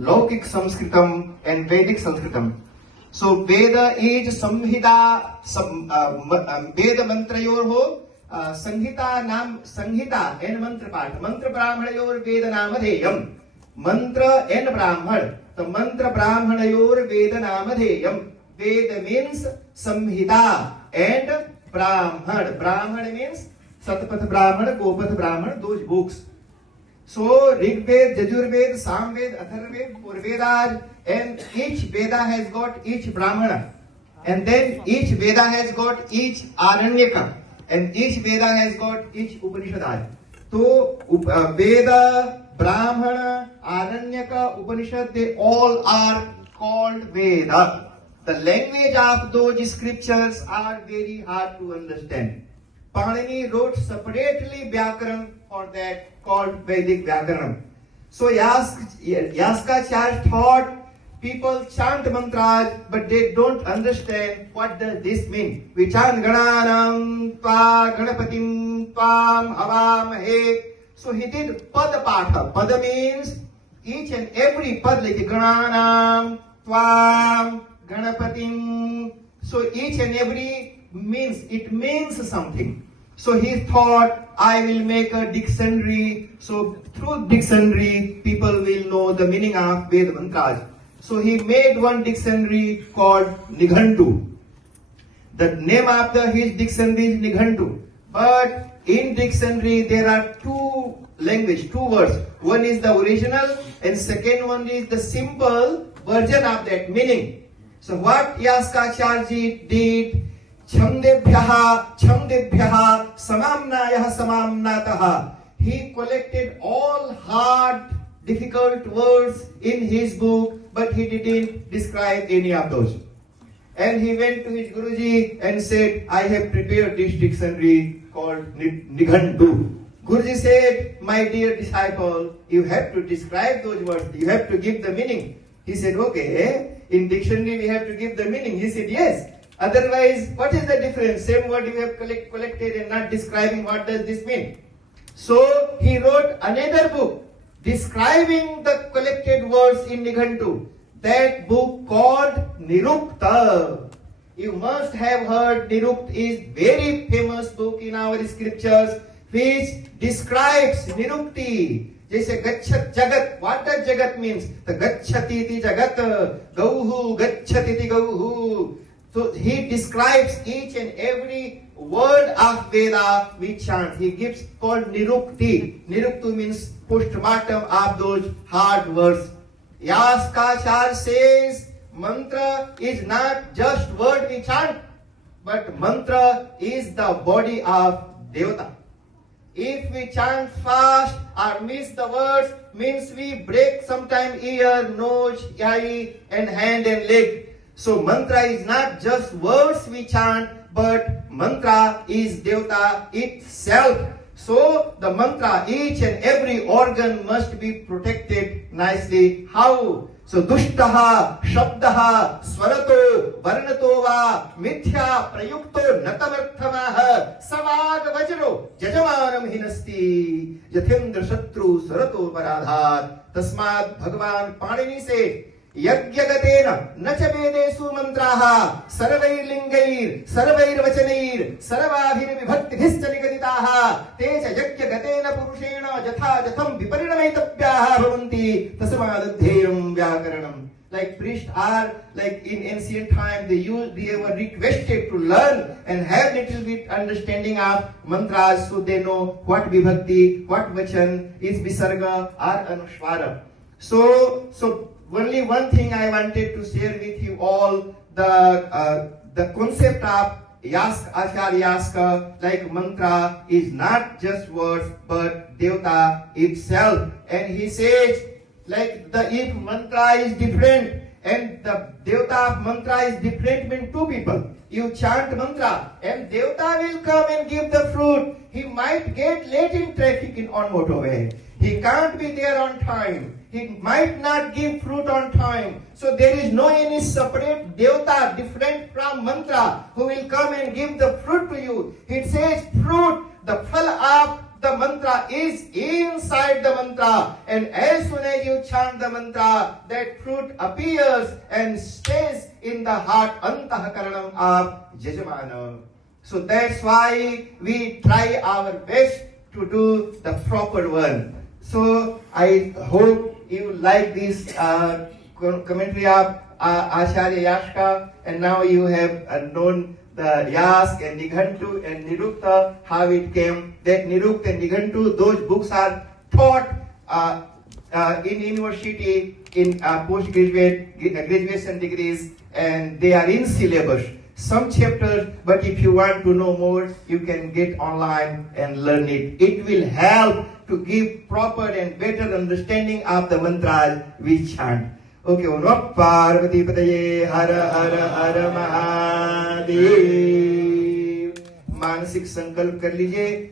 Laukik Sanskritam and Vedic Sanskritam. So Veda is Samhita, Veda Mantrayorho, Sanghita Nam, Sanghita and Mantra Part. Mantra Brahmanayor Veda Namadheyam. Mantra and Brahman. The Mantra Brahmanayor Veda Namadheyam. Veda means Samhita and Brahman. Brahman means Satpath Brahman, Gopath Brahman, those books. So Rig Veda, Yajur Samved, Atharved, Purvedas, and each Veda has got each Brahmana. And then each Veda has got each Aranyaka. And each Veda has got each Upanishad. So Veda, Brahmana, Aranyaka, Upanishad, they all are called Veda. The language of those scriptures are very hard to understand. Panini wrote separately Vyakaran for that called Vedic Vyakaran. So Yaskacharya thought people chant mantras but they don't understand what does this mean. We chant Gananam Tva Ganapatim Tvam Havamahe. So he did Pada Patha. Pada means each and every Pad like Gananam Tvam Ganapatim. So each and every means, it means something. So he thought, I will make a dictionary. So through dictionary, people will know the meaning of Veda mantras. So he made one dictionary called Nighantu. The name of his dictionary is Nighantu. But in dictionary, there are two words. One is the original and second one is the simple version of that meaning. So what Yaskacharya did, Chamdebhyaha Samamnayah Samamnataha. He collected all hard, difficult words in his book, but he didn't describe any of those. And he went to his Guruji and said, I have prepared this dictionary called Nighantu. Guruji said, my dear disciple, you have to describe those words, you have to give the meaning. He said, okay, in dictionary we have to give the meaning. He said, yes. Otherwise, what is the difference? Same word you have collected and not describing what does this mean. So he wrote another book describing the collected words in Nighantu. That book called Nirukta. You must have heard Nirukta is very famous book in our scriptures which describes Nirukti. जैसे गच्छत जगत, what does jagat means? The gacchati iti jagat, gauhu gacchati iti gauhu. So he describes each and every word of Veda we chant. He gives called Nirukti. Nirukti means postmortem of those hard words. Yaskacharya says mantra is not just word we chant, but mantra is the body of Devata. If we chant fast or miss the words, means we break sometime ear, nose, eye, and hand and leg. So mantra is not just words we chant, but mantra is Devata itself. So the mantra, each and every organ must be protected nicely. How? So dushtaha, shabdaha, swarato, varnato va, mithya, prayukto, natamarthamaha, savad vajro, jajamanam hinasti, yathendra shatru, swarato paradhat. Tasmad Bhagavan Panini said, Yagyagaten nacha vedesu mantraha sarvair lingair sarvair vachanair sarvabhir vibhaktibhischa nigaditaha techa yagyagatena purushena jatha jatham viparinamaitavyaha bhavanti tasmadadhyayam vyakaranam. Like priests are, like in ancient time, they were requested to learn and have little bit understanding of mantras so they know what vibhakti, what vachan is visarga or anushvara. So only one thing I wanted to share with you all, the concept of Acharya Yaska, like mantra, is not just words, but Devata itself. And he says, like if mantra is different, and the Devata of mantra is different means two people. You chant mantra, and Devata will come and give the fruit. He might get late in traffic on motorway. He can't be there on time. He might not give fruit on time. So there is no any separate Devata different from mantra who will come and give the fruit to you. It says fruit, the phal of The mantra is inside the mantra, and as soon as you chant the mantra, that fruit appears and stays in the heart, antahakaranam of Yajamana. So that's why we try our best to do the proper one. So I hope you like this commentary of Acharya Yashka, and now you have known the Yask and Nighantu and Nirukta, how it came. That Nirukta and Nighantu, those books are taught in university in postgraduate graduation degrees, and they are in syllabus. Some chapters, but if you want to know more, you can get online and learn it. It will help to give proper and better understanding of the mantras we chant. Okay, Om Parvati Pataye Hara Hara Hara Mahadev. मानसिक संकल्प कर लीजिए